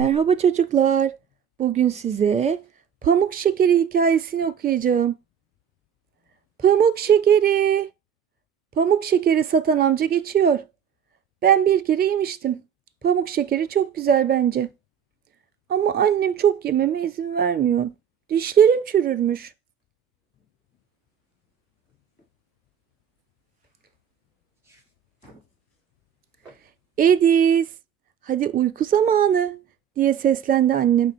Merhaba çocuklar. Bugün size pamuk şekeri hikayesini okuyacağım. Pamuk şekeri. Pamuk şekeri satan amca geçiyor. Ben bir kere yemiştim. Pamuk şekeri çok güzel bence. Ama annem çok yememe izin vermiyor. Dişlerim çürürmüş. Ediz, hadi uyku zamanı diye seslendi annem.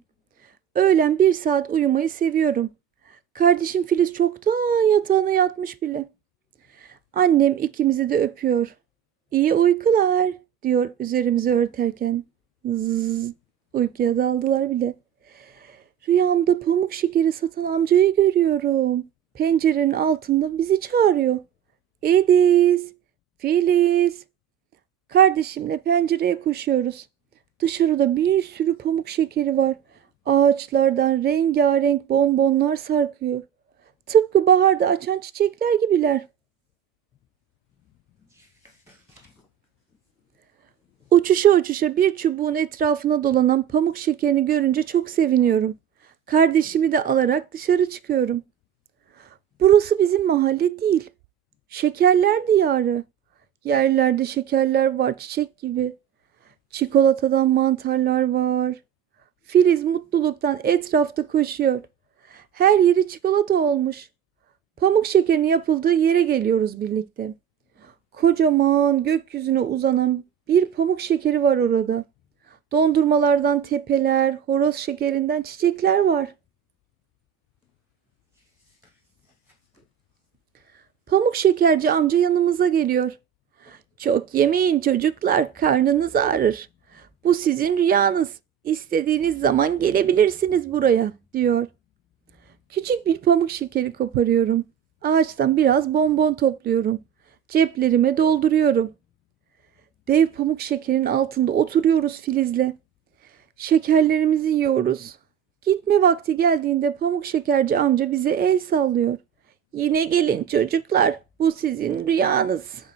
Öğlen bir saat uyumayı seviyorum. Kardeşim Filiz çoktan yatağına yatmış bile. Annem ikimizi de öpüyor. İyi uykular diyor üzerimizi örterken. Zzz, uykuya daldılar bile. Rüyamda pamuk şekeri satan amcayı görüyorum. Pencerenin altında bizi çağırıyor. Ediz, Filiz. Kardeşimle pencereye koşuyoruz. Dışarıda bir sürü pamuk şekeri var. Ağaçlardan rengarenk bonbonlar sarkıyor. Tıpkı baharda açan çiçekler gibiler. Uçuşa uçuşa bir çubuğun etrafına dolanan pamuk şekerini görünce çok seviniyorum. Kardeşimi de alarak dışarı çıkıyorum. Burası bizim mahalle değil. Şekerler diyarı. Yerlerde şekerler var çiçek gibi. Çikolatadan mantarlar var. Filiz mutluluktan etrafta koşuyor. Her yeri çikolata olmuş. Pamuk şekerin yapıldığı yere geliyoruz birlikte. Kocaman gökyüzüne uzanan bir pamuk şekeri var orada. Dondurmalardan tepeler, horoz şekerinden çiçekler var. Pamuk şekerci amca yanımıza geliyor. Çok yemeyin çocuklar, karnınız ağrır. Bu sizin rüyanız. İstediğiniz zaman gelebilirsiniz buraya, diyor. Küçük bir pamuk şekeri koparıyorum. Ağaçtan biraz bonbon topluyorum. Ceplerime dolduruyorum. Dev pamuk şekerin altında oturuyoruz Filiz'le. Şekerlerimizi yiyoruz. Gitme vakti geldiğinde pamuk şekerci amca bize el sallıyor. Yine gelin çocuklar, bu sizin rüyanız.